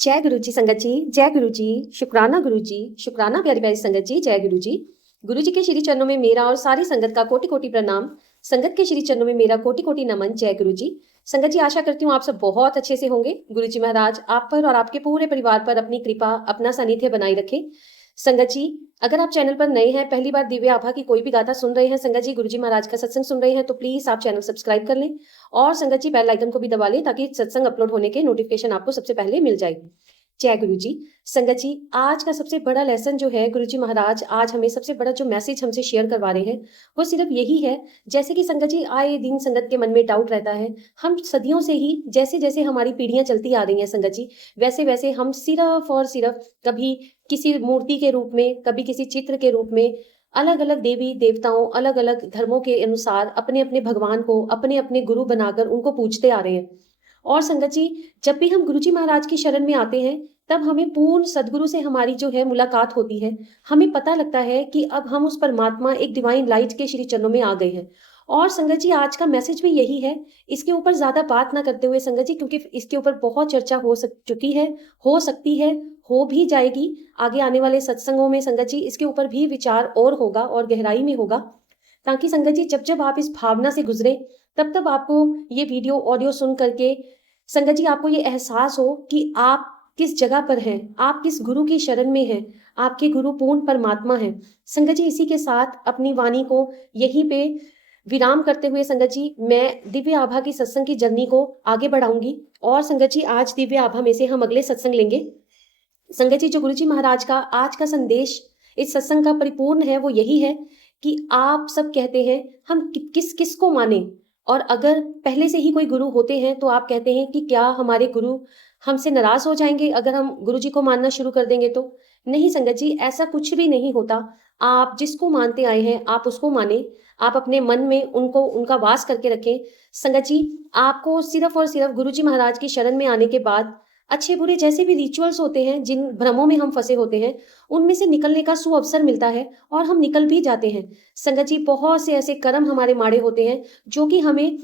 जय गुरु जी संगत जी, जय गुरु जी, शुक्राना गुरु जी, शुक्राना प्यारी प्यारी संगत जी, जय गुरु जी। गुरु जी के श्री चरणों में मेरा और सारी संगत का कोटि कोटि प्रणाम। संगत के श्री चरणों में मेरा कोटि कोटि नमन। जय गुरु जी। संगत जी, आशा करती हूँ आप सब बहुत अच्छे से होंगे। गुरु जी महाराज आप पर और आपके पूरे परिवार पर अपनी कृपा, अपना सानिध्य बनाए रखे। संगत जी, अगर आप चैनल पर नए हैं, पहली बार दिव्य आभा की कोई भी गाथा सुन रहे हैं, संगत जी गुरु जी महाराज का सत्संग सुन रहे हैं, तो प्लीज आप चैनल सब्सक्राइब कर लें और संगत जी बेल आइकन को भी दबा लें ताकि सत्संग अपलोड होने के नोटिफिकेशन आपको सबसे पहले मिल जाए। जय गुरु जी। संगत जी, आज का सबसे बड़ा लेसन जो है, गुरु जी महाराज आज हमें सबसे बड़ा जो मैसेज हमसे शेयर करवा रहे हैं वो सिर्फ यही है। जैसे कि संगत जी आए दिन संगत के मन में डाउट रहता है, हम सदियों से ही जैसे जैसे हमारी पीढ़ियां चलती आ रही हैं संगत जी, वैसे वैसे हम सिर्फ और सिर्फ कभी किसी मूर्ति के रूप में, कभी किसी चित्र के रूप में, अलग अलग देवी देवताओं, अलग अलग धर्मों के अनुसार अपने अपने भगवान को अपने अपने गुरु बनाकर उनको पूजते आ रहे हैं। और संगत जी, जब भी हम गुरु जी महाराज की शरण में आते हैं, तब हमें पूर्ण सदगुरु से हमारी जो है मुलाकात होती है। हमें पता लगता है कि अब हम उस परमात्मा, एक डिवाइन लाइट के श्री चरणों में आ गए हैं। और संगत जी, आज का मैसेज भी यही है। इसके ऊपर ज्यादा बात ना करते हुए संगत जी, क्योंकि इसके ऊपर बहुत चर्चा चुकी है, हो सकती है, हो भी जाएगी आगे आने वाले सत्संगों में। संगत जी, इसके ऊपर भी विचार और होगा और गहराई में होगा, ताकि संगत जी जब जब आप इस भावना से गुजरे, तब तब आपको ये वीडियो ऑडियो सुन करके संगत जी आपको ये एहसास हो कि आप किस जगह पर हैं, आप किस गुरु की शरण में हैं, आपके गुरु पूर्ण परमात्मा हैं। संगत जी, इसी के साथ अपनी वाणी को यहीं पे विराम करते हुए संगत जी, मैं दिव्य आभा की सत्संग की जर्नी को आगे बढ़ाऊंगी। और संगत जी, आज दिव्य आभा में से हम अगले सत्संग लेंगे। संगत जी, जो गुरु जी महाराज का आज का संदेश इस सत्संग का परिपूर्ण है वो यही है कि आप सब कहते हैं हम किस किस को माने, और अगर पहले से ही कोई गुरु होते हैं तो आप कहते हैं कि क्या हमारे गुरु हमसे नाराज हो जाएंगे अगर हम गुरु जी को मानना शुरू कर देंगे तो। नहीं संगत जी, ऐसा कुछ भी नहीं होता। आप जिसको मानते आए हैं आप उसको माने, आप अपने मन में उनको उनका वास करके रखें। संगत जी, आपको सिर्फ और सिर्फ गुरु जी महाराज की शरण में आने के बाद अच्छे बुरे जैसे भी रिचुअल्स होते हैं, जिन भ्रमों में हम फंसे होते हैं, उनमें से निकलने का सुअवसर मिलता है और हम निकल भी जाते हैं। संगत जी, बहुत से ऐसे कर्म हमारे माड़े होते हैं जो कि हमें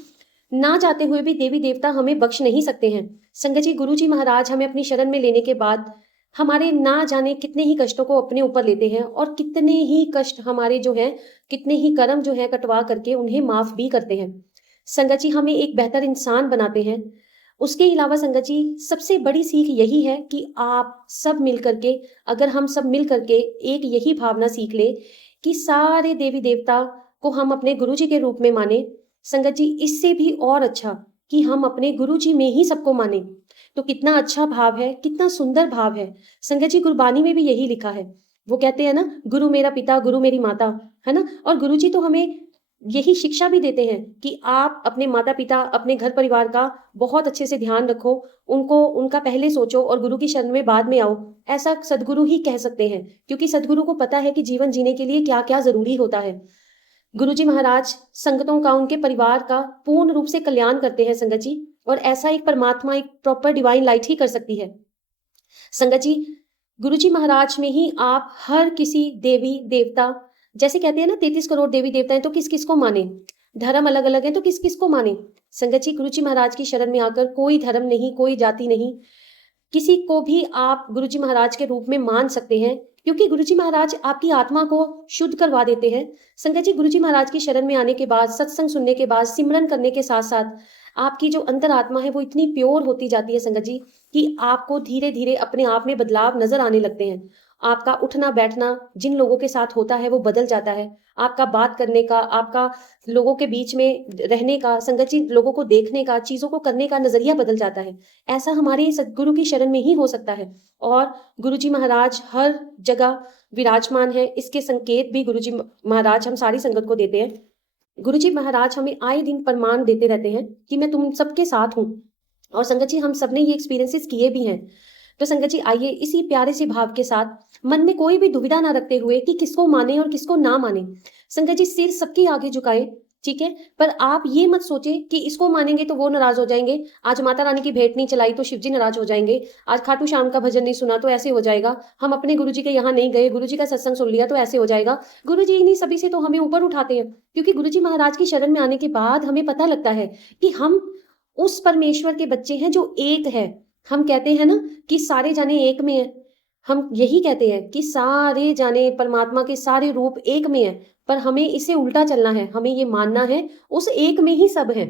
ना चाहते हुए भी देवी देवता हमें बख्श नहीं सकते हैं। संगत जी, गुरु जी महाराज हमें अपनी शरण में लेने के बाद हमारे ना जाने कितने ही कष्टों को अपने ऊपर लेते हैं, और कितने ही कष्ट हमारे जो हैं, कितने ही कर्म जो है कटवा करके उन्हें माफ भी करते हैं। संगत जी, हमें एक बेहतर इंसान बनाते हैं। उसके अलावा संगत जी, सबसे बड़ी सीख यही है कि आप सब मिल करके, अगर हम सब मिल करके एक यही भावना सीख ले कि सारे देवी देवता को हम अपने गुरु जी के रूप में माने। संगत जी, इससे भी और अच्छा कि हम अपने गुरु जी में ही सबको माने, तो कितना अच्छा भाव है, कितना सुंदर भाव है। संगत जी, गुरबानी में भी यही लिखा है। वो कहते हैं ना, गुरु मेरा पिता गुरु मेरी माता, है ना। और गुरु जी तो हमें यही शिक्षा भी देते हैं कि आप अपने माता पिता, अपने घर परिवार का बहुत अच्छे से ध्यान रखो, उनको उनका पहले सोचो और गुरु की शरण में बाद में आओ। ऐसा सदगुरु ही कह सकते हैं, क्योंकि सदगुरु को पता है कि जीवन जीने के लिए क्या क्या जरूरी होता है। गुरु जी महाराज संगतों का, उनके परिवार का पूर्ण रूप से कल्याण करते हैं संगत जी, और ऐसा एक परमात्मा, एक प्रॉपर डिवाइन लाइट ही कर सकती है। संगत जी, गुरु जी महाराज में ही आप हर किसी देवी देवता, जैसे कहते हैं ना 33 करोड़ देवी देवता हैं, तो किस किस को माने। धर्म अलग अलग है तो किस किस को माने। संगत जी, गुरु जी महाराज की शरण में आकर कोई धर्म नहीं, कोई जाति नहीं, किसी को भी आप गुरु जी महाराज के रूप में मान सकते हैं, क्योंकि गुरु जी महाराज आपकी आत्मा को शुद्ध करवा देते हैं। संगत जी, गुरु जी महाराज की शरण में आने के बाद, सत्संग सुनने के बाद, सिमरन करने के साथ साथ आपकी जो अंतर आत्मा है वो इतनी प्योर होती जाती है संगत जी, कि आपको धीरे धीरे अपने आप में बदलाव नजर आने लगते हैं। आपका उठना बैठना जिन लोगों के साथ होता है वो बदल जाता है। आपका बात करने का, आपका लोगों के बीच में रहने का, संगत जी लोगों को देखने का, चीजों को करने का नजरिया बदल जाता है। ऐसा हमारे सदगुरु की शरण में ही हो सकता है। और गुरु जी महाराज हर जगह विराजमान है, इसके संकेत भी गुरु जी महाराज हम सारी संगत को देते हैं। गुरु जी महाराज हमें आए दिन प्रमाण देते रहते हैं कि मैं तुम सबके साथ हूँ। और संगत जी, हम सबने ये एक्सपीरियंसेस किए भी हैं। तो संगत जी, आइए इसी प्यारे से भाव के साथ, मन में कोई भी दुविधा ना रखते हुए कि किसको माने और किसको ना माने, संगत जी सिर सबके आगे झुकाए, ठीक है। पर आप ये मत सोचे कि इसको मानेंगे तो वो नाराज हो जाएंगे, आज माता रानी की भेंट नहीं चलाई तो शिव जी नाराज हो जाएंगे, आज खाटू श्याम का भजन नहीं सुना तो ऐसे हो जाएगा, हम अपने गुरु जी के यहाँ नहीं गए, गुरु जी का सत्संग सुन लिया तो ऐसे हो जाएगा। गुरु जी इन्हीं सभी से तो हमें ऊपर उठाते हैं, क्योंकि गुरु जी महाराज की शरण में आने के बाद हमें पता लगता है कि हम उस परमेश्वर के बच्चे हैं जो एक है, हम कहते हैं ना कि सारे जाने एक में है। हम यही कहते हैं कि सारे जाने परमात्मा के सारे रूप एक में है, पर हमें इसे उल्टा चलना है। हमें ये मानना है उस एक में ही सब है।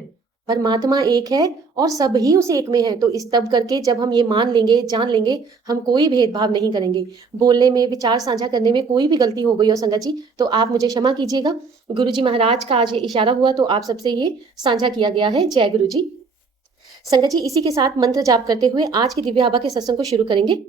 परमात्मा एक है और सब ही उस एक में है। तो इस तब करके जब हम ये मान लेंगे, जान लेंगे, हम कोई भेदभाव नहीं करेंगे। बोलने में, विचार साझा करने में कोई भी गलती हो गई हो संगत जी, तो आप मुझे क्षमा कीजिएगा। गुरु जी महाराज का आज ये इशारा हुआ तो आप सबसे ये साझा किया गया है। जय गुरु जी। संगत जी, इसी के साथ मंत्र जाप करते हुए आज की दिव्य आभा के सत्संग को शुरू करेंगे।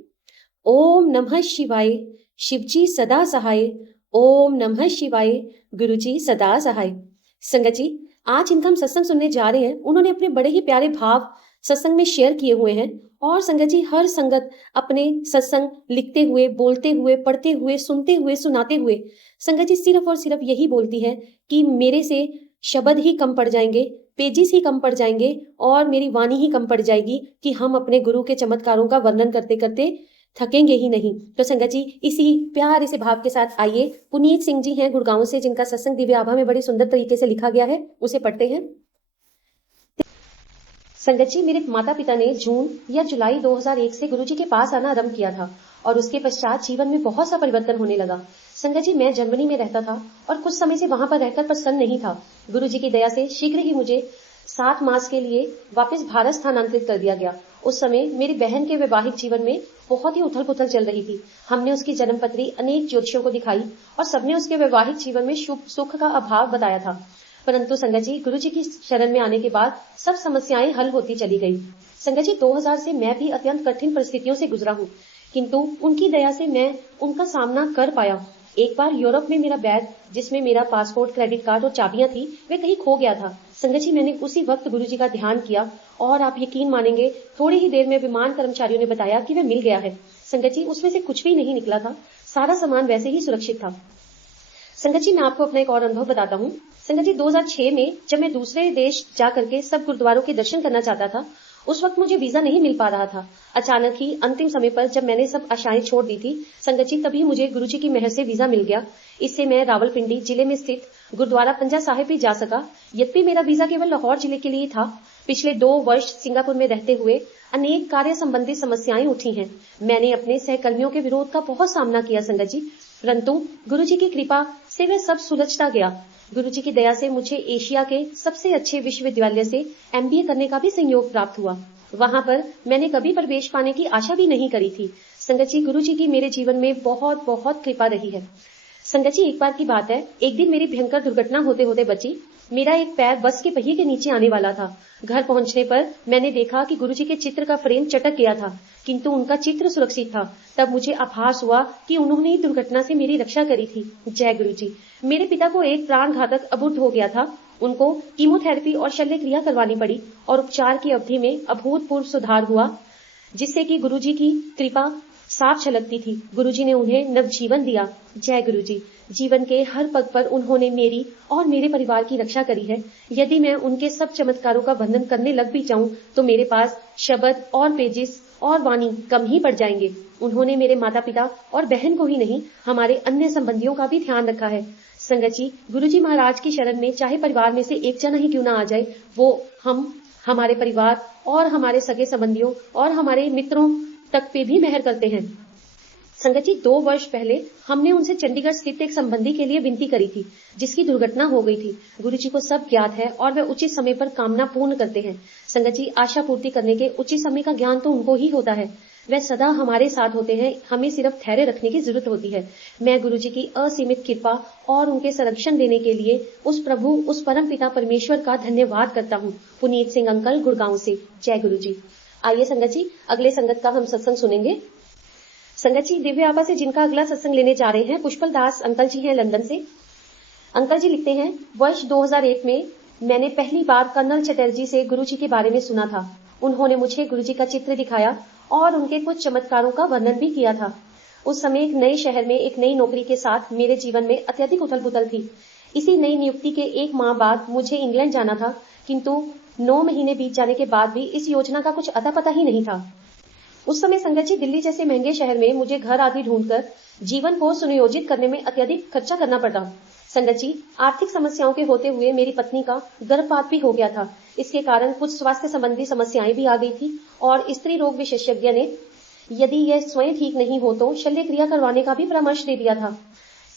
ओम नमः शिवाय, शिवजी सदा सहाय। ओम नमः शिवाय, गुरुजी सदा सहाय। संगत जी, आज इनका हम सत्संग सुनने जा रहे हैं, उन्होंने अपने बड़े ही प्यारे भाव सत्संग में शेयर किए हुए हैं। और संगत जी, हर संगत अपने सत्संग लिखते हुए, बोलते हुए, पढ़ते हुए, सुनते हुए, सुनाते हुए संगत जी सिर्फ और सिर्फ यही बोलती है कि मेरे से शब्द ही कम पड़ जाएंगे, पेजिस ही कम पड़ जाएंगे और मेरी वाणी ही कम पड़ जाएगी कि हम अपने गुरु के चमत्कारों का वर्णन करते करते थकेंगे ही नहीं। तो संगत जी, इसी प्यारे से भाव के साथ आइए, पुनीत सिंह जी हैं गुड़गांव से, जिनका सत्संग दिव्य आभा में बड़े सुंदर तरीके से लिखा गया है, उसे पढ़ते हैं। संगत जी, मेरे माता पिता ने जून या जुलाई 2001 से गुरुजी के पास आना आरंभ किया था और उसके पश्चात जीवन में बहुत सा परिवर्तन होने लगा। संगत जी, मैं जर्मनी में रहता था और कुछ समय से वहां पर रहकर प्रसन्न नहीं था। गुरुजी की दया से शीघ्र ही मुझे 7 मास के लिए वापस भारत स्थानांतरित कर दिया गया। उस समय मेरी बहन के वैवाहिक जीवन में बहुत ही उथल पुथल चल रही थी। हमने उसकी जन्मपत्री अनेक ज्योतिषियों को दिखाई और सबने उसके वैवाहिक जीवन में सुख का अभाव बताया था। परंतु संगत जी, गुरु जी की शरण में आने के बाद सब समस्याएं हल होती चली गई। संगत जी, 2000 से मैं भी अत्यंत कठिन परिस्थितियों से गुजरा हूँ, किंतु उनकी दया से मैं उनका सामना कर पाया। एक बार यूरोप में मेरा बैग, जिसमें मेरा पासपोर्ट, क्रेडिट कार्ड और चाबियां थी, वे कहीं खो गया था। संगत जी, मैंने उसी वक्त गुरु जी का ध्यान किया और आप यकीन मानेंगे, थोड़ी ही देर में विमान कर्मचारियों ने बताया कि वह मिल गया है। संगत जी, उसमें से कुछ भी नहीं निकला था, सारा सामान वैसे ही सुरक्षित था। संगत जी, मैं आपको अपना एक और अनुभव बताता हूँ। संगत जी, 2006 में जब मैं दूसरे देश जा करके सब गुरुद्वारों के दर्शन करना चाहता था, उस वक्त मुझे वीजा नहीं मिल पा रहा था। अचानक ही अंतिम समय पर जब मैंने सब आशाएं छोड़ दी थी, संगत जी, तभी मुझे गुरु जी की मेहर से वीजा मिल गया। इससे मैं रावलपिंडी जिले में स्थित गुरुद्वारा पंजा साहिब भी जा सका। यद्यपि मेरा वीजा केवल लाहौर जिले के लिए था। पिछले 2 वर्ष सिंगापुर में रहते हुए अनेक कार्य संबंधी समस्याएं उठी हैं। मैंने अपने सहकर्मियों के विरोध का बहुत सामना किया संगत जी, परंतु गुरु जी की कृपा से वह सब सुलझता गया। गुरु जी की दया से मुझे एशिया के सबसे अच्छे विश्वविद्यालय से MBA करने का भी संयोग प्राप्त हुआ। वहां पर मैंने कभी प्रवेश पाने की आशा भी नहीं करी थी। संगत जी, गुरु जी की मेरे जीवन में बहुत बहुत कृपा रही है। संगत जी, एक बार की बात है, एक दिन मेरी भयंकर दुर्घटना होते होते बची। मेरा एक पैर बस के पहिए के नीचे आने वाला था। घर पहुंचने पर मैंने देखा कि गुरुजी के चित्र का फ्रेम चटक गया था, किंतु उनका चित्र सुरक्षित था। तब मुझे आभास हुआ कि उन्होंने इस दुर्घटना से मेरी रक्षा करी थी। जय गुरु जी। मेरे पिता को एक प्राण घातक अबुर्ध हो गया था। उनको कीमोथेरेपी और शल्य क्रिया करवानी पड़ी और उपचार की अवधि में अभूतपूर्व सुधार हुआ, जिससे कि गुरुजी की कृपा साफ झलकती थी। गुरुजी ने उन्हें नवजीवन दिया। जय गुरुजी। जीवन के हर पग पर उन्होंने मेरी और मेरे परिवार की रक्षा करी है। यदि मैं उनके सब चमत्कारों का वर्णन करने लग भी जाऊं तो मेरे पास शब्द और पेजिस और वाणी कम ही पड़ जाएंगे। उन्होंने मेरे माता पिता और बहन को ही नहीं, हमारे अन्य संबंधियों का भी ध्यान रखा है। संगत जी, गुरुजी महाराज की शरण में चाहे परिवार में से एक जना ही क्यों ना आ जाए, वो हम, हमारे परिवार और हमारे सगे संबंधियों और हमारे मित्रों तक पे भी मेहर करते हैं। संगत जी, 2 वर्ष पहले हमने उनसे चंडीगढ़ स्थित एक संबंधी के लिए विनती करी थी, जिसकी दुर्घटना हो गई थी। गुरुजी को सब ज्ञात है और वे उचित समय पर कामना पूर्ण करते हैं। संगत जी, आशा पूर्ति करने के उचित समय का ज्ञान तो उनको ही होता है। वह सदा हमारे साथ होते हैं, हमें सिर्फ धैर्य रखने की जरूरत होती है। मैं गुरुजी की असीमित कृपा और उनके संरक्षण देने के लिए उस प्रभु, उस परम पिता परमेश्वर का धन्यवाद करता हूँ। पुनीत सिंह अंकल, गुड़गांव से। जय गुरु जी। आइए संगत जी, अगले संगत का हम सत्संग सुनेंगे। संगत जी, दिव्य आभा से जिनका अगला सत्संग लेने जा रहे हैं, पुष्पल दास अंकल जी हैं, लंदन से। अंकल जी लिखते हैं, वर्ष 2001 में मैंने पहली बार कर्नल चटर्जी से गुरु जी के बारे में सुना था। उन्होंने मुझे गुरु जी का चित्र दिखाया और उनके कुछ चमत्कारों का वर्णन भी किया था। उस समय एक नए शहर में एक नई नौकरी के साथ मेरे जीवन में अत्यधिक उथल पुथल थी। इसी नई नियुक्ति के 1 माह बाद मुझे इंग्लैंड जाना था, किंतु 9 महीने बीत जाने के बाद भी इस योजना का कुछ अता पता ही नहीं था। उस समय संगत जी, दिल्ली जैसे महंगे शहर में मुझे घर आदि ढूंढकर जीवन को सुनियोजित करने में अत्यधिक खर्चा करना पड़ा। संगत जी, आर्थिक समस्याओं के होते हुए मेरी पत्नी का गर्भपात भी हो गया था। इसके कारण कुछ स्वास्थ्य संबंधी समस्याएं भी आ गई थी और स्त्री रोग विशेषज्ञ ने यदि यह स्वयं ठीक नहीं हो तो शल्य क्रिया करवाने का भी परामर्श दे दिया था।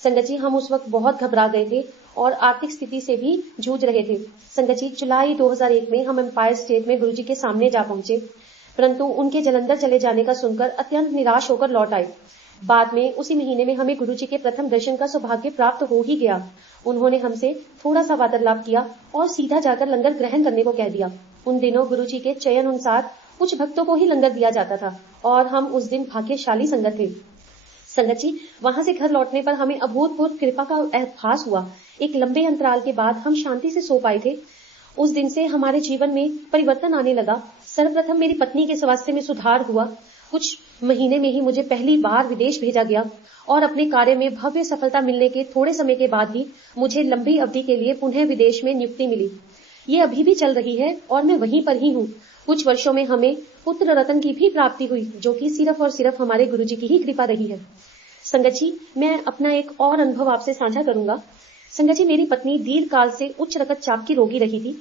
संगत जी, हम उस वक्त बहुत घबरा गए थे और आर्थिक स्थिति से भी जूझ रहे थे। संगत जी, जुलाई 2001 में हम एम्पायर स्टेट में गुरुजी के सामने जा पहुंचे, परंतु उनके जलंधर चले जाने का सुनकर अत्यंत निराश होकर लौट आए। बाद में उसी महीने में हमें गुरुजी के प्रथम दर्शन का सौभाग्य प्राप्त हो ही गया। उन्होंने हमसे थोड़ा सा वार्तालाप किया और सीधा जाकर लंगर ग्रहण करने को कह दिया। उन दिनों गुरुजी के चयन अनुसार कुछ भक्तों को ही लंगर दिया जाता था और हम उस दिन भाग्यशाली संगत थे। संगत जी, वहां से घर लौटने पर हमें अभूतपूर्व कृपा का एहसास हुआ। एक लंबे अंतराल के बाद हम शांति से सो पाए थे। उस दिन से हमारे जीवन में परिवर्तन आने लगा। सर्वप्रथम मेरी पत्नी के स्वास्थ्य में सुधार हुआ। कुछ महीने में ही मुझे पहली बार विदेश भेजा गया और अपने कार्य में भव्य सफलता मिलने के थोड़े समय के बाद ही मुझे लंबी अवधि के लिए पुनः विदेश में नियुक्ति मिली। ये अभी भी चल रही है और मैं वहीं पर ही हूँ। कुछ वर्षों में हमें पुत्र रत्न की भी प्राप्ति हुई, जो कि सिर्फ और सिर्फ हमारे गुरुजी की ही कृपा रही है। संगत जी, मैं अपना एक और अनुभव आपसे साझा करूंगा। संगत जी, मेरी पत्नी दीर्घ काल से उच्च रक्तचाप की रोगी रही थी।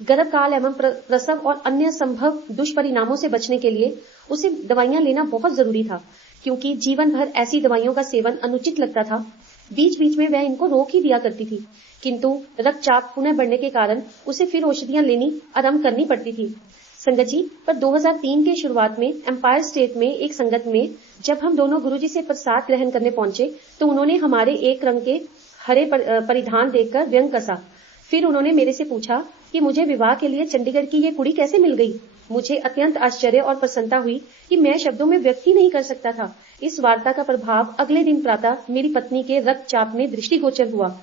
गर्भकाल एवं प्रसव और अन्य संभव दुष्परिणामों से बचने के लिए उसे दवाइयां लेना बहुत जरूरी था, क्योंकि जीवन भर ऐसी दवाइयों का सेवन अनुचित लगता था। बीच बीच में वह इनको रोक ही दिया करती थी, किंतु रक्तचाप पुनः बढ़ने के कारण उसे फिर औषधियां लेनी आरंभ करनी पड़ती थी। संगत जी, पर 2003 के शुरुआत में एम्पायर स्टेट में एक संगत में जब हम दोनों गुरुजी से प्रसाद ग्रहण करने पहुंचे तो उन्होंने हमारे एक रंग के हरे परिधान देखकर व्यंग कसा। फिर उन्होंने मेरे से पूछा कि मुझे विवाह के लिए चंडीगढ़ की ये कुड़ी कैसे मिल गई। मुझे अत्यंत आश्चर्य और प्रसन्नता हुई कि मैं शब्दों में व्यक्त ही नहीं कर सकता था। इस वार्ता का प्रभाव अगले दिन प्रातः मेरी पत्नी के रक्तचाप में दृष्टिगोचर हुआ।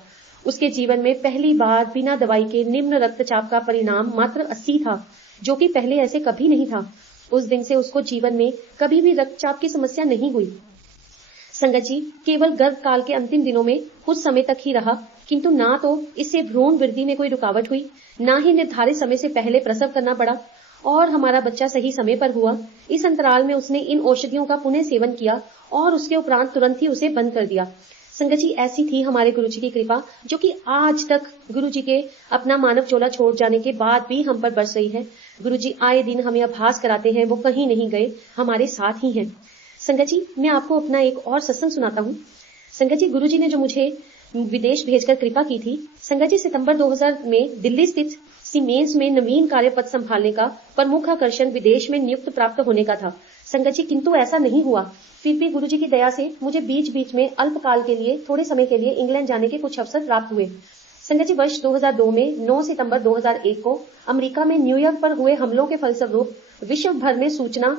उसके जीवन में पहली बार बिना दवाई के निम्न रक्तचाप का परिणाम मात्र 80 था, जो कि पहले ऐसे कभी नहीं था। उस दिन से उसको जीवन में कभी भी रक्तचाप की समस्या नहीं हुई। संगत जी, केवल गर्भकाल के अंतिम दिनों में कुछ समय तक ही रहा, किंतु ना तो इससे भ्रूण वृद्धि में कोई रुकावट हुई, ना ही निर्धारित समय से पहले प्रसव करना पड़ा और हमारा बच्चा सही समय पर हुआ। इस अंतराल में उसने इन औषधियों का पुनः सेवन किया और उसके उपरांत तुरंत ही उसे बंद कर दिया। संगत जी, ऐसी थी हमारे गुरुजी की कृपा, जो कि आज तक गुरुजी के अपना मानव चोला छोड़ जाने के बाद भी हम पर बरस रही है। गुरुजी आए दिन हमें अभ्यास कराते हैं, वो कहीं नहीं गए, हमारे साथ ही हैं। संगत जी, मैं आपको अपना एक और सत्संग सुनाता हूँ। संगत जी, गुरुजी ने जो मुझे विदेश भेजकर कृपा की थी। संगत जी, सितंबर 2000 में दिल्ली स्थित सीमेंस में नवीन कार्य पद संभालने का प्रमुख आकर्षण विदेश में नियुक्त प्राप्त होने का था। संगत जी, किंतु ऐसा नहीं हुआ। फिर भी गुरुजी की दया से मुझे बीच बीच में अल्पकाल के लिए थोड़े समय के लिए इंग्लैंड जाने के कुछ अवसर प्राप्त हुए। संगत जी, वर्ष 2002 में 9 सितंबर 2001 को अमेरिका में न्यूयॉर्क पर हुए हमलों के फलस्वरूप विश्व भर में सूचना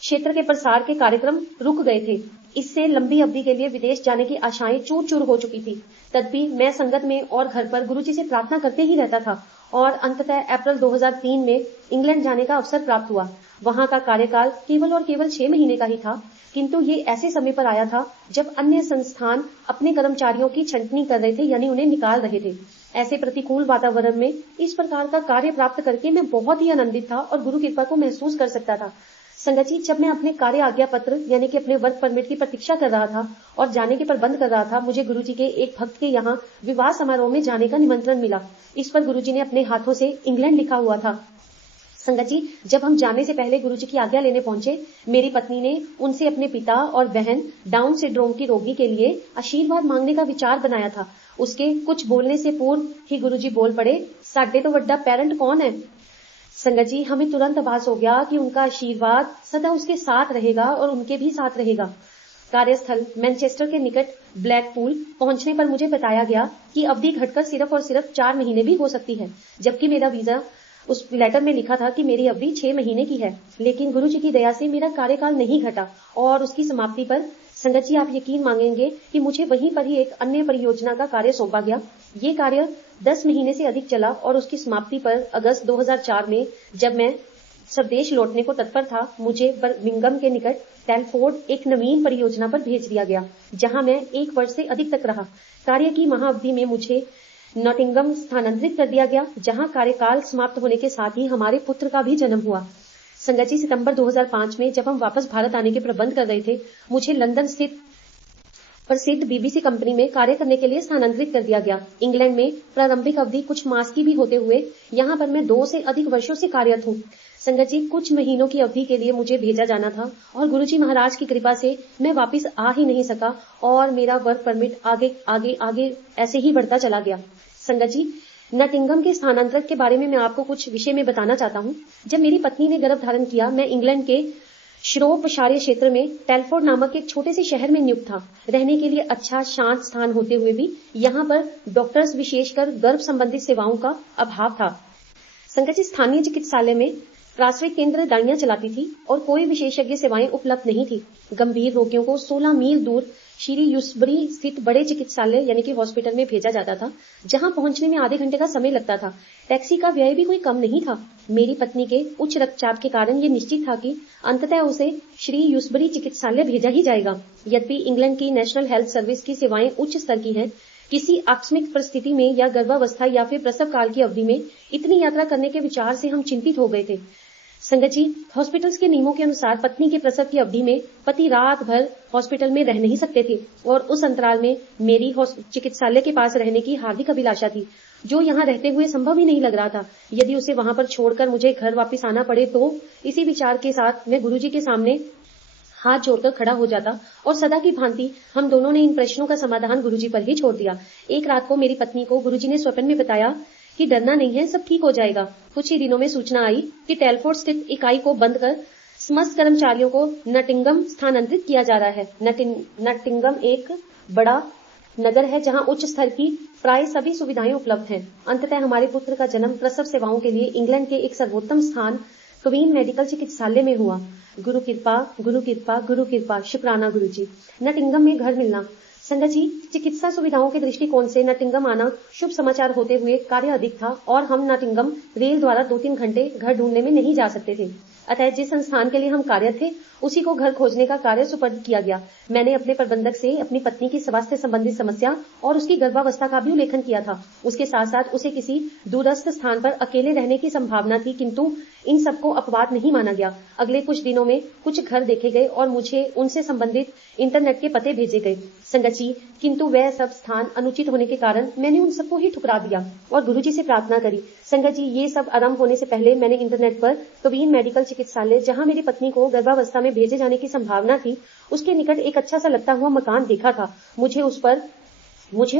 क्षेत्र के प्रसार के कार्यक्रम रुक गए थे। इससे लंबी अवधि के लिए विदेश जाने की आशाएं चूर चूर हो चुकी थी। तदपि मैं संगत में और घर पर गुरुजी से प्रार्थना करते ही रहता था और अंततः अप्रैल 2003 में इंग्लैंड जाने का अवसर प्राप्त हुआ। वहां का कार्यकाल केवल और केवल 6 महीने का ही था, किंतु ये ऐसे समय पर आया था जब अन्य संस्थान अपने कर्मचारियों की छंटनी कर रहे थे, यानी उन्हें निकाल रहे थे। ऐसे प्रतिकूल वातावरण में इस प्रकार का कार्य प्राप्त करके मैं बहुत ही आनंदित था और गुरु कृपा को महसूस कर सकता था। संगत जी, जब मैं अपने कार्य आज्ञा पत्र यानी कि अपने वर्क परमिट की प्रतीक्षा कर रहा था और जाने के प्रबंध कर रहा था, मुझे गुरुजी के एक भक्त के यहाँ विवाह समारोह में जाने का निमंत्रण मिला। इस पर गुरुजी ने अपने हाथों से इंग्लैंड लिखा हुआ था। संगत जी, जब हम जाने से पहले गुरुजी की आज्ञा लेने पहुंचे, मेरी पत्नी ने उनसे अपने पिता और बहन डाउन सिंड्रोम की रोगी के लिए आशीर्वाद मांगने का विचार बनाया था। उसके कुछ बोलने से पूर्व ही गुरुजी बोल पड़े, साडे तो वड्डा पेरेंट कौन है। संगत जी, हमें तुरंत आभास हो गया कि उनका आशीर्वाद सदा उसके साथ रहेगा और उनके भी साथ रहेगा। कार्यस्थल मैनचेस्टर के निकट ब्लैकपूल पहुंचने पर मुझे बताया गया कि अवधि घटकर सिर्फ और सिर्फ 4 महीने भी हो सकती है, जबकि मेरा वीजा उस लेटर में लिखा था कि मेरी अवधि 6 महीने की है। लेकिन गुरुजी की दया से मेरा कार्यकाल नहीं घटा और उसकी समाप्ति पर संगत जी, आप यकीन मांगेंगे कि मुझे वहीं पर ही एक अन्य परियोजना का कार्य सौंपा गया। ये कार्य 10 महीने से अधिक चला और उसकी समाप्ति पर अगस्त 2004 में जब मैं स्वदेश लौटने को तत्पर था, मुझे बर्मिंघम के निकट टेलफोर्ड एक नवीन परियोजना पर भेज दिया गया, जहां मैं 1 वर्ष से अधिक तक रहा। कार्य की महाअवधि में मुझे नॉटिंगम स्थानांतरित कर दिया गया, जहां कार्यकाल समाप्त होने के साथ ही हमारे पुत्र का भी जन्म हुआ। संगत जी, सितंबर 2005 में जब हम वापस भारत आने के प्रबंध कर रहे थे, मुझे लंदन स्थित प्रसिद्ध बीबीसी कंपनी में कार्य करने के लिए स्थानांतरित कर दिया गया। इंग्लैंड में प्रारंभिक अवधि कुछ मास की भी होते हुए यहाँ पर मैं 2 से अधिक वर्षों से कार्यरत हूँ। संगत जी, कुछ महीनों की अवधि के लिए मुझे भेजा जाना था और गुरुजी महाराज की कृपा से मैं वापस आ ही नहीं सका और मेरा वर्क परमिट आगे आगे आगे ऐसे ही बढ़ता चला गया। संगत जी, नटिंगम के स्थानांतरण के बारे में मैं आपको कुछ विषय में बताना चाहता हूँ। जब मेरी पत्नी ने गर्भ धारण किया, मैं इंग्लैंड के श्रोपशायर क्षेत्र में टेलफोर्ड नामक एक छोटे से शहर में नियुक्त था। रहने के लिए अच्छा शांत स्थान होते हुए भी यहाँ पर डॉक्टर्स विशेषकर गर्भ संबंधित सेवाओं का अभाव था। संगत जी, स्थानीय चिकित्सालय में प्रासविक केंद्र दाइयां चलाती थी और कोई विशेषज्ञ सेवाएं उपलब्ध नहीं थी। गंभीर रोगियों को 16 मील दूर श्री यूसबरी स्थित बड़े चिकित्सालय यानी कि हॉस्पिटल में भेजा जाता था, जहां पहुंचने में आधे घंटे का समय लगता था। टैक्सी का व्यय भी कोई कम नहीं था। मेरी पत्नी के उच्च रक्तचाप के कारण ये निश्चित था कि अंततः उसे श्री यूसबरी चिकित्सालय भेजा ही जाएगा। यद्यपि इंग्लैंड की नेशनल हेल्थ सर्विस की सेवाएं उच्च स्तर की हैं, किसी आकस्मिक परिस्थिति में या गर्भावस्था या फिर प्रसव काल की अवधि में इतनी यात्रा करने के विचार से हम चिंतित हो गए थे। संगत जी, हॉस्पिटल्स के नियमों के अनुसार पत्नी के प्रसव की अवधि में पति रात भर हॉस्पिटल में रह नहीं सकते थे और उस अंतराल में मेरी चिकित्सालय के पास रहने की हार्दिक अभिलाषा थी, जो यहाँ रहते हुए संभव ही नहीं लग रहा था। यदि उसे वहां पर छोड़कर मुझे घर वापस आना पड़े तो इसी विचार के साथ मैं गुरुजी के सामने हाथ जोड़कर खड़ा हो जाता और सदा की भांति हम दोनों ने इन प्रश्नों का समाधान गुरुजी पर ही छोड़ दिया। एक रात को मेरी पत्नी को गुरुजी ने स्वप्न में बताया कि डरना नहीं है, सब ठीक हो जाएगा। कुछ ही दिनों में सूचना आई कि टेलफोर्ड स्थित इकाई को बंद कर समस्त कर्मचारियों को नटिंगम स्थानांतरित किया जा रहा है। नटिंगम एक बड़ा नगर है जहां उच्च स्तर की प्राय सभी सुविधाएं उपलब्ध हैं। अंततः हमारे पुत्र का जन्म प्रसव सेवाओं के लिए इंग्लैंड के एक सर्वोत्तम स्थान क्वीन मेडिकल चिकित्सालय में हुआ। गुरु कृपा, गुरु कृपा, गुरु कृपा, शुक्राना गुरुजी। नटिंगम में घर मिलना। संगत जी, चिकित्सा सुविधाओं के दृष्टिकोण से नटिंगम आना शुभ समाचार होते हुए कार्य अधिक था और हम नटिंगम रेल द्वारा 2-3 घंटे घर ढूंढने में नहीं जा सकते थे। अतः जिस संस्थान के लिए हम कार्य थे उसी को घर खोजने का कार्य सुपर्द किया गया। मैंने अपने प्रबंधक से अपनी पत्नी की स्वास्थ्य संबंधित समस्या और उसकी गर्भावस्था का भी उल्लेखन किया था। उसके साथ साथ उसे किसी दूरस्थ स्थान पर अकेले रहने की संभावना थी, किंतु इन सबको अपवाद नहीं माना गया। अगले कुछ दिनों में कुछ घर देखे गए और मुझे उनसे संबंधित इंटरनेट के पते भेजे गए। संगत जी, किंतु वह सब स्थान अनुचित होने के कारण मैंने उन सबको ही ठुकरा दिया और गुरुजी से प्रार्थना करी। संगत जी, ये सब आरंभ होने से पहले मैंने इंटरनेट पर क्वीन मेडिकल चिकित्सालय, जहां मेरी पत्नी को गर्भावस्था में भेजे जाने की संभावना थी, उसके निकट एक अच्छा सा लगता हुआ मकान देखा था। मुझे उस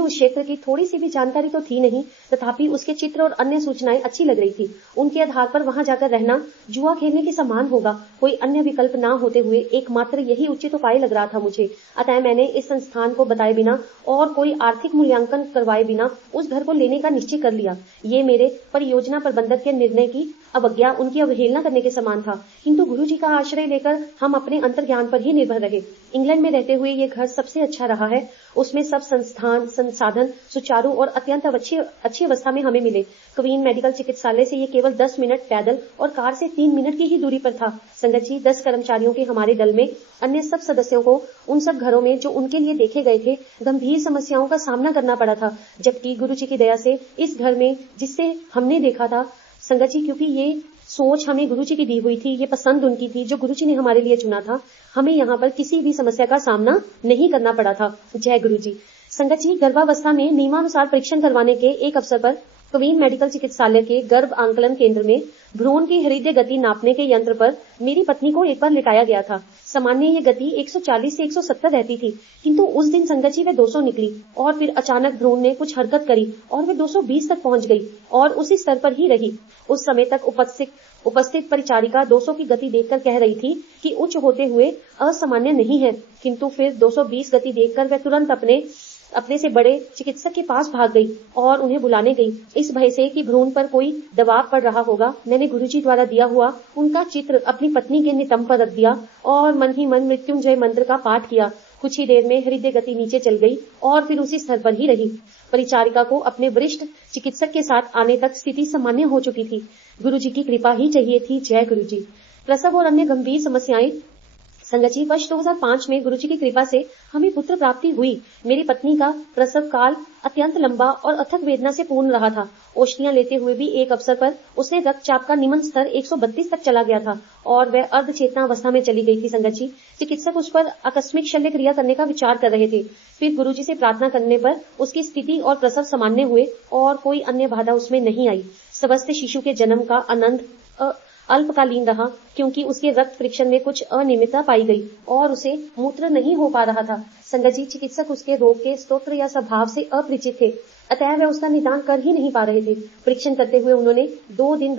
क्षेत्र की थोड़ी सी भी जानकारी तो थी नहीं, तथापि उसके चित्र और अन्य सूचनाएं अच्छी लग रही थी। उनके आधार पर वहां जाकर रहना जुआ खेलने के समान होगा। कोई अन्य विकल्प ना होते हुए एकमात्र यही उचित उपाय लग रहा था मुझे। अतः मैंने इस संस्थान को बताए बिना और कोई आर्थिक मूल्यांकन करवाए बिना उस घर को लेने का निश्चय कर लिया। ये मेरे परियोजना प्रबंधक के निर्णय की अवज्ञा, उनकी अवहेलना करने के समान था, किंतु गुरुजी का आश्रय लेकर हम अपने अंतर्ज्ञान पर ही निर्भर रहे। इंग्लैंड में रहते हुए ये घर सबसे अच्छा रहा है। उसमें सब संसाधन सुचारू और अत्यंत अच्छी अवस्था में हमें मिले। क्वीन मेडिकल चिकित्सालय से ये केवल 10 मिनट पैदल और कार से 3 मिनट की ही दूरी पर था। संगत जी, 10 कर्मचारियों के हमारे दल में अन्य सब सदस्यों को उन सब घरों में जो उनके लिए देखे गए थे गंभीर समस्याओं का सामना करना पड़ा था, जबकि गुरुजी की दया से इस घर में जिसे हमने देखा था, संगत जी, क्योंकि ये सोच हमें गुरुजी की दी हुई थी, ये पसंद उनकी थी जो गुरुजी ने हमारे लिए चुना था, हमें यहाँ पर किसी भी समस्या का सामना नहीं करना पड़ा था। जय गुरुजी। संगत जी, गर्भावस्था में नियमानुसार परीक्षण करवाने के एक अवसर पर क्वीन मेडिकल चिकित्सालय के गर्भ आंकलन केंद्र में भ्रूण की हृदय गति नापने के यंत्र पर मेरी पत्नी को एक बार लिटाया गया था। सामान्य ये गति 140 से 170 रहती थी, किंतु उस दिन संगत जी वह 200 निकली और फिर अचानक भ्रूण ने कुछ हरकत करी और वह 220 तक पहुंच गई और उसी स्तर पर ही रही। उस समय तक उपस्थित परिचारिका 200 की गति देखकर कह रही थी कि उच्च होते हुए असामान्य नहीं है, किंतु फिर 220 गति देखकर वह तुरंत अपने से बड़े चिकित्सक के पास भाग गई और उन्हें बुलाने गई। इस भय से कि भ्रूण पर कोई दबाव पड़ रहा होगा, मैंने गुरुजी द्वारा दिया हुआ उनका चित्र अपनी पत्नी के नितंब पर रख दिया और मन ही मन मृत्युंजय मंत्र का पाठ किया। कुछ ही देर में हृदय गति नीचे चल गई और फिर उसी स्तर पर ही रही। परिचारिका को अपने वरिष्ठ चिकित्सक के साथ आने तक स्थिति सामान्य हो चुकी थी। गुरुजी की कृपा ही चाहिए थी। जय गुरुजी। प्रसव और अन्य गंभीर समस्याएं। संगत जी, वर्ष 2005 में गुरुजी की कृपा से हमें पुत्र प्राप्ति हुई। मेरी पत्नी का प्रसव काल अत्यंत लंबा और अथक वेदना से पूर्ण रहा था। औषधियां लेते हुए भी एक अवसर पर उसने रक्तचाप का निम्न स्तर 132 तक चला गया था और वह अर्ध चेतना अवस्था में चली गई थी। संगत जी, चिकित्सक उस पर आकस्मिक शल्य क्रिया करने का विचार कर रहे थे। फिर गुरुजी से प्रार्थना करने पर उसकी स्थिति और प्रसव सामान्य हुए और कोई अन्य बाधा उसमें नहीं आई। स्वस्थ शिशु के जन्म का आनंद अल्पकालीन रहा, क्योंकि उसके रक्त परीक्षण में कुछ अनियमितता पाई गई और उसे मूत्र नहीं हो पा रहा था। संगत जी, चिकित्सक उसके रोग के स्त्रोत्र या स्वभाव से अपरिचित थे, अतः वे उसका निदान कर ही नहीं पा रहे थे। परीक्षण करते हुए उन्होंने 2 दिन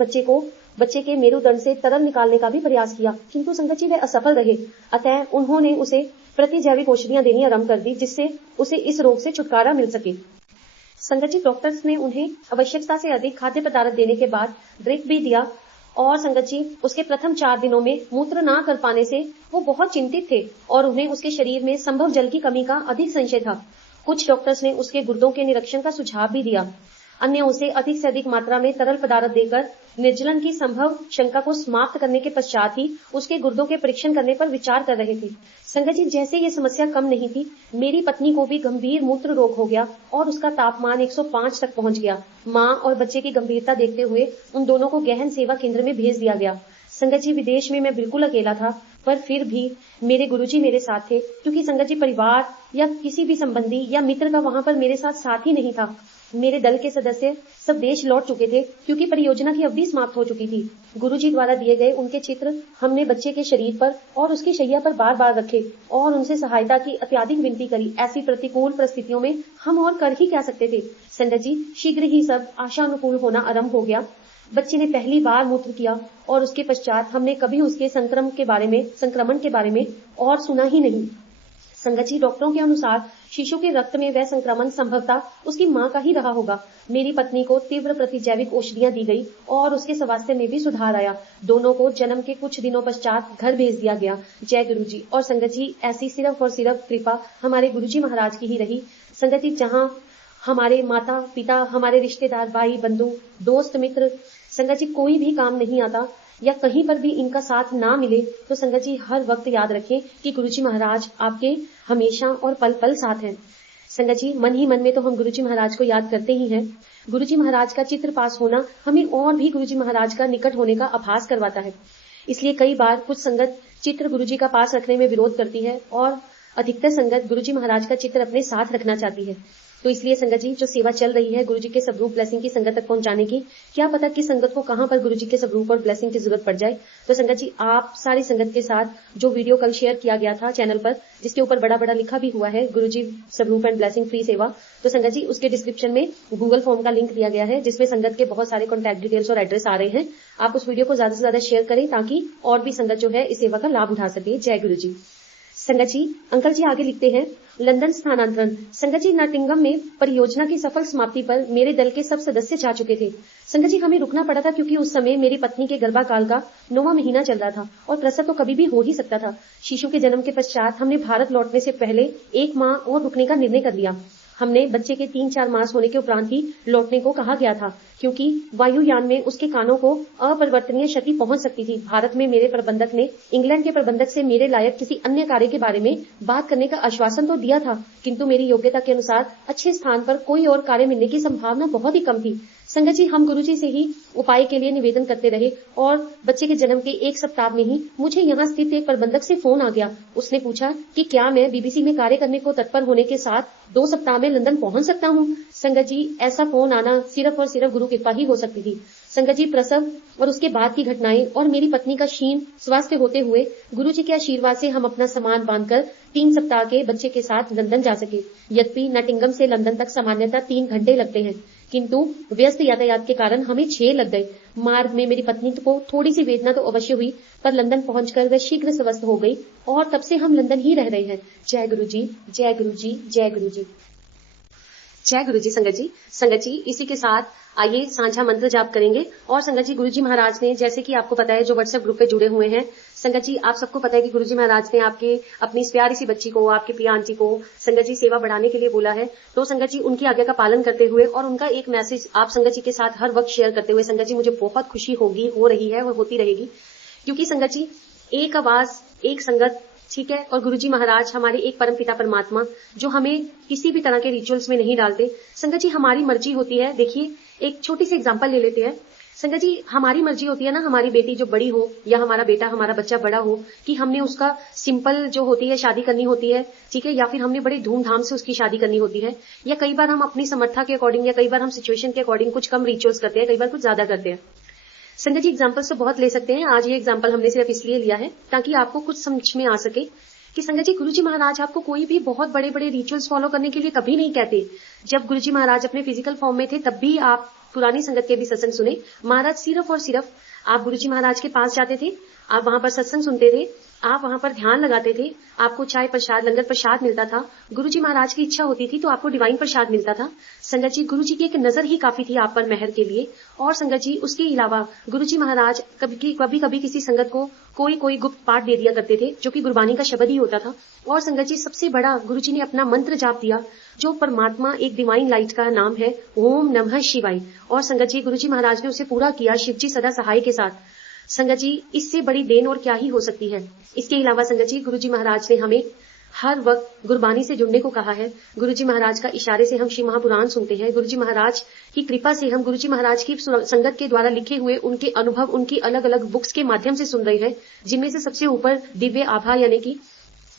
बच्चे के मेरुदंड से तरल निकालने का भी प्रयास किया, किंतु संगत जी वे असफल रहे। अतः उन्होंने उसे प्रतिजैविक औषधियां देनी आरंभ कर दी, जिससे उसे इस रोग से छुटकारा मिल सके। संगत जी, डॉक्टर्स ने उन्हें आवश्यकता से अधिक खाद्य पदार्थ देने के बाद ड्रिप भी दिया और संगत जी, उसके प्रथम 4 दिनों में मूत्र ना कर पाने से वो बहुत चिंतित थे और उन्हें उसके शरीर में संभव जल की कमी का अधिक संशय था। कुछ डॉक्टर्स ने उसके गुर्दों के निरीक्षण का सुझाव भी दिया, अन्य उसे अधिक से अधिक मात्रा में तरल पदार्थ देकर निर्जलन की संभव शंका को समाप्त करने के पश्चात ही उसके गुर्दों के परीक्षण करने पर विचार कर रहे थे। संगत जी, जैसे ये समस्या कम नहीं थी, मेरी पत्नी को भी गंभीर मूत्र रोग हो गया और उसका तापमान 105 तक पहुंच गया। माँ और बच्चे की गंभीरता देखते हुए उन दोनों को गहन सेवा केंद्र में भेज दिया गया। संगत जी, विदेश में मैं बिल्कुल अकेला था, पर फिर भी मेरे गुरुजी मेरे साथ थे, क्योंकि संगत जी, परिवार या किसी भी संबंधी या मित्र का वहां पर मेरे साथ ही नहीं था। मेरे दल के सदस्य सब देश लौट चुके थे, क्योंकि परियोजना की अवधि समाप्त हो चुकी थी। गुरुजी द्वारा दिए गए उनके चित्र हमने बच्चे के शरीर पर और उसकी शैया पर बार बार रखे और उनसे सहायता की अत्यधिक विनती करी। ऐसी प्रतिकूल परिस्थितियों में हम और कर ही क्या सकते थे। संगत जी, शीघ्र ही सब आशानुकूल होना आरंभ हो गया। बच्चे ने पहली बार मूत्र किया और उसके पश्चात हमने कभी उसके संक्रमण के बारे में और सुना ही नहीं। संगत जी, डॉक्टरों के अनुसार शिशु के रक्त में वह संक्रमण संभवतः उसकी मां का ही रहा होगा। मेरी पत्नी को तीव्र प्रतिजैविक औषधियां दी गई और उसके स्वास्थ्य में भी सुधार आया। दोनों को जन्म के कुछ दिनों पश्चात घर भेज दिया गया। जय गुरुजी। और संगत जी, ऐसी सिर्फ और सिर्फ कृपा हमारे गुरुजी महाराज की ही रही। संगत जी, जहां हमारे माता पिता, हमारे रिश्तेदार, भाई बंधु, दोस्त मित्र, संगत जी, कोई भी काम नहीं आता या कहीं पर भी इनका साथ ना मिले, तो संगत जी हर वक्त याद रखें कि गुरुजी महाराज आपके हमेशा और पल पल साथ हैं। संगत जी, मन ही मन में तो हम गुरुजी महाराज को याद करते ही हैं। गुरुजी महाराज का चित्र पास होना हमें और भी गुरुजी महाराज का निकट होने का आभास करवाता है। इसलिए कई बार कुछ संगत चित्र गुरुजी का पास रखने में विरोध करती है और अधिकतर संगत गुरुजी महाराज का चित्र अपने साथ रखना चाहती है। तो इसलिए संगत जी, जो सेवा चल रही है गुरुजी के स्वरूप ब्लेसिंग की संगत तक पहुंचाने की, क्या पता कि संगत को कहां पर गुरुजी के स्वरूप और ब्लेसिंग की जरूरत पड़ जाए। तो संगत जी, आप सारी संगत के साथ जो वीडियो कल शेयर किया गया था चैनल पर, जिसके ऊपर बड़ा बड़ा लिखा भी हुआ है गुरुजी स्वरूप एंड ब्लेसिंग फ्री सेवा, तो संगत जी उसके डिस्क्रिप्शन में गूगल फॉर्म का लिंक दिया गया है, जिसमें संगत के बहुत सारे कॉन्टैक्ट डिटेल्स और एड्रेस आ रहे हैं। आप उस वीडियो को ज्यादा से ज्यादा शेयर करें ताकि और भी संगत जो है इस सेवा का लाभ उठा सके। जय गुरुजी। संगत जी, अंकल जी आगे लिखते हैं, लंदन स्थानांतरण। संगत जी, नॉटिंघम में परियोजना की सफल समाप्ति पर मेरे दल के सब सदस्य जा चुके थे। संगत जी, हमें रुकना पड़ा था क्योंकि उस समय मेरी पत्नी के गर्भाकाल का 9वां महीना चल रहा था और प्रसव तो कभी भी हो ही सकता था। शिशु के जन्म के पश्चात हमने भारत लौटने से पहले 1 माह और रुकने का निर्णय कर लिया। हमने बच्चे के 3-4 मास होने के उपरांत ही लौटने को कहा गया था, क्योंकि वायुयान में उसके कानों को अपरिवर्तनीय क्षति पहुंच सकती थी। भारत में मेरे प्रबंधक ने इंग्लैंड के प्रबंधक से मेरे लायक किसी अन्य कार्य के बारे में बात करने का आश्वासन तो दिया था, किंतु मेरी योग्यता के अनुसार अच्छे स्थान पर कोई और कार्य मिलने की संभावना बहुत ही कम थी। संगत जी, हम गुरुजी से ही उपाय के लिए निवेदन करते रहे और बच्चे के जन्म के 1 सप्ताह में ही मुझे यहाँ स्थित एक प्रबंधक से फोन आ गया। उसने पूछा कि क्या मैं बीबीसी में कार्य करने को तत्पर होने के साथ 2 सप्ताह में लंदन पहुंच सकता हूँ। संगत जी, ऐसा फोन आना सिर्फ और सिर्फ गुरु कृपा ही हो सकती थी। संगत जी, प्रसव और उसके बाद की घटनाएं और मेरी पत्नी का क्षीण स्वास्थ्य होते हुए गुरुजी के आशीर्वाद से हम अपना सामान बांधकर 3 सप्ताह के बच्चे के साथ लंदन जा सके। यद्यपि नॉटिंघम से लंदन तक सामान्यतः 3 घंटे लगते हैं, किंतु व्यस्त यातायात के कारण हमें 6 लग गए। मार्ग में मेरी पत्नी को थोड़ी सी वेदना तो अवश्य हुई, पर लंदन पहुंचकर वह शीघ्र स्वस्थ हो गई और तब से हम लंदन ही रह रहे हैं। जय गुरुजी, जय गुरुजी, जय गुरुजी। जय गुरुजी। संगत जी, इसी के साथ आइए साझा मंत्र जाप करेंगे। और संगत जी, गुरुजी महाराज ने, जैसे कि आपको पता है जो व्हाट्सएप ग्रुप पे जुड़े हुए हैं, संगत जी आप सबको पता है कि गुरुजी महाराज ने आपके अपनी इस प्यारी सी बच्ची को, आपकी प्रिया आंटी को संगत जी सेवा बढ़ाने के लिए बोला है। तो संगत जी उनकी आज्ञा का पालन करते हुए और उनका एक मैसेज आप संगत जी के साथ हर वक्त शेयर करते हुए संगत जी मुझे बहुत खुशी होगी, हो रही है और होती रहेगी, क्योंकि संगत जी एक आवाज, एक संगत, ठीक है। और गुरुजी महाराज हमारे एक परम पिता परमात्मा जो हमें किसी भी तरह के रिचुअल्स में नहीं डालते। संगत जी हमारी मर्जी होती है। देखिए एक छोटी सी एग्जांपल ले लेते हैं। संगत जी, हमारी मर्जी होती है ना, हमारी बेटी जो बड़ी हो या हमारा बेटा, हमारा बच्चा बड़ा हो, कि हमने उसका सिंपल जो होती है शादी करनी होती है, ठीक है, या फिर हमने बड़े धूमधाम से उसकी शादी करनी होती है, या कई बार हम अपनी समर्था के अकॉर्डिंग या कई बार हम सिचुएशन के अकॉर्डिंग कुछ कम रिचुअल्स करते हैं, कई बार कुछ ज्यादा करते हैं। संगत जी, एग्जाम्पल्स तो बहुत ले सकते हैं। आज ये एग्जाम्पल हमने सिर्फ इसलिए लिया है ताकि आपको कुछ समझ में आ सके कि संगत जी, गुरुजी महाराज आपको कोई भी बहुत बड़े बड़े रिचुअल्स फॉलो करने के लिए कभी नहीं कहते। जब गुरुजी महाराज अपने फिजिकल फॉर्म में थे तब भी आप पुरानी संगत के भी सत्संग सुने। महाराज सिर्फ और सिर्फ आप गुरुजी महाराज के पास जाते थे, आप वहां पर सत्संग सुनते थे, आप वहां पर ध्यान लगाते थे, आपको चाय प्रसाद लंगर प्रसाद मिलता था। गुरुजी महाराज की इच्छा होती थी तो आपको डिवाइन प्रसाद मिलता था। संगत जी, गुरुजी की एक नजर ही काफी थी आप पर मेहर के लिए। और संगत जी, उसके अलावा गुरुजी महाराज कभी कभी किसी संगत को कोई गुप्त पाठ दे दिया करते थे, जो कि गुरबानी का शब्द ही होता था। और संगत जी, सबसे बड़ा गुरुजी ने अपना मंत्र जाप दिया, जो परमात्मा एक डिवाइन लाइट का नाम है, ओम नमः शिवाय। और संगत जी, गुरुजी महाराज ने उसे पूरा किया शिवजी सदा सहाय के साथ। संगत जी, इससे बड़ी देन और क्या ही हो सकती है। इसके अलावा संगत जी, गुरुजी महाराज ने हमें हर वक्त गुरबानी से जुड़ने को कहा है। गुरुजी महाराज का इशारे से हम श्री महापुराण सुनते हैं। गुरुजी महाराज की कृपा से हम गुरुजी महाराज की संगत के द्वारा लिखे हुए उनके अनुभव, उनकी अलग अलग बुक्स के माध्यम से सुन रहे हैं, जिनमें से सबसे ऊपर दिव्य आभा यानी कि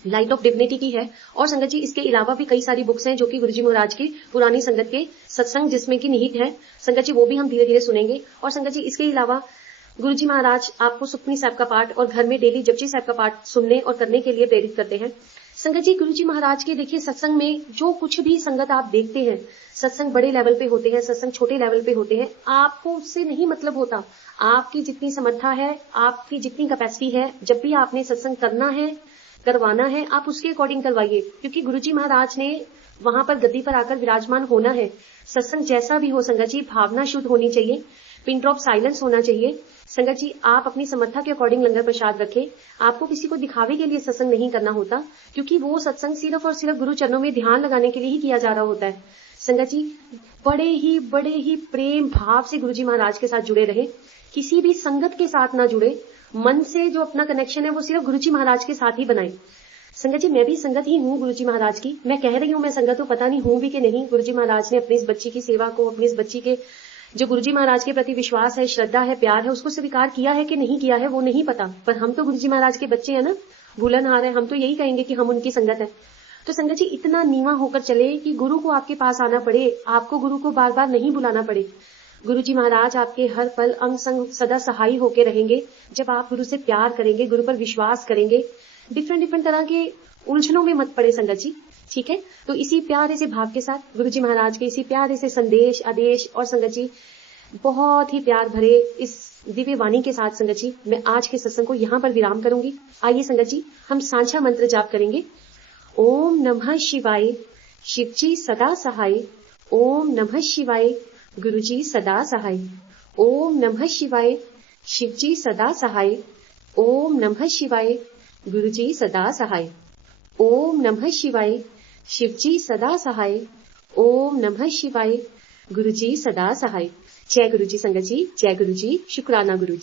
लाइट ऑफ डिविनिटी की है। और संगत जी, इसके अलावा भी कई सारी बुक्स हैं जो कि गुरुजी महाराज की पुरानी संगत के सत्संग जिसमें की निहित है। संगत जी, वो भी हम धीरे धीरे सुनेंगे। और संगत जी, इसके अलावा गुरुजी महाराज आपको सुखमनी साहब का पाठ और घर में डेली जपजी साहब का पाठ सुनने और करने के लिए प्रेरित करते हैं। संगत जी, गुरुजी महाराज के देखिए सत्संग में जो कुछ भी संगत आप देखते हैं, सत्संग बड़े लेवल पे होते हैं, सत्संग छोटे लेवल पे होते हैं, आपको उससे नहीं मतलब होता। आपकी जितनी समर्था है, आपकी जितनी कैपेसिटी है, जब भी आपने सत्संग करना है, करवाना है, आप उसके अकॉर्डिंग करवाइए, क्योंकि गुरुजी महाराज ने वहां पर गद्दी पर आकर विराजमान होना है। सत्संग जैसा भी हो संगत जी, भावना शुद्ध होनी चाहिए, पिन ड्रॉप साइलेंस होना चाहिए। संगत जी, आप अपनी समर्था के अकॉर्डिंग लंगर प्रसाद रखें। आपको किसी को दिखावे के लिए सत्संग नहीं करना होता, क्योंकि वो सत्संग सिर्फ और सिर्फ गुरु चरणों में ध्यान लगाने के लिए ही किया जा रहा होता है। संगत जी, बड़े ही प्रेम भाव से गुरुजी महाराज के साथ जुड़े रहे, किसी भी संगत के साथ ना जुड़े। मन से जो अपना कनेक्शन है वो सिर्फ गुरुजी महाराज के साथ ही बनाए। संगत जी, मैं भी संगत ही हूँ गुरुजी महाराज की। मैं कह रही हूँ मैं संगत हूँ, पता नहीं हूँ भी कि नहीं। गुरुजी महाराज ने अपनी इस बच्ची की सेवा को, अपनी इस बच्ची के जो गुरुजी महाराज के प्रति विश्वास है, श्रद्धा है, प्यार है, उसको स्वीकार किया है कि नहीं किया है वो नहीं पता, पर हम तो गुरुजी महाराज के बच्चे हैं ना, भूलनहार है। हम तो यही कहेंगे कि हम उनकी संगत है। तो संगत जी, इतना नीवा होकर चले कि गुरु को आपके पास आना पड़े, आपको गुरु को बार बार नहीं बुलाना पड़े। गुरुजी महाराज आपके हर पल अंग संग सदा सहाय होके रहेंगे, जब आप गुरु से प्यार करेंगे, गुरु पर विश्वास करेंगे। डिफरेंट तरह के उलझनों में मत पड़े संगत जी, ठीक है। तो इसी प्यारे से भाव के साथ गुरुजी महाराज के इसी प्यारे से संदेश, आदेश और संगत जी बहुत ही प्यार भरे इस दिव्य वाणी के साथ संगत जी, मैं आज के सत्संग को यहाँ पर विराम करूंगी। आइए संगत जी, हम सांझा मंत्र जाप करेंगे। ओम नमः शिवाय, शिवजी सदा सहाय। ओम नमः शिवाय, गुरुजी सदा सहाय। ओम नमः शिवाय, शिवजी सदा सहाय। ओम नमः शिवाय, गुरुजी सदा सहाय। ओम नमः शिवाय, शिवजी सदा सहाय। ओम नमः शिवाय, गुरुजी सदा सहाय। जय गुरुजी संगत जी, जय गुरुजी, शुक्राना गुरुजी।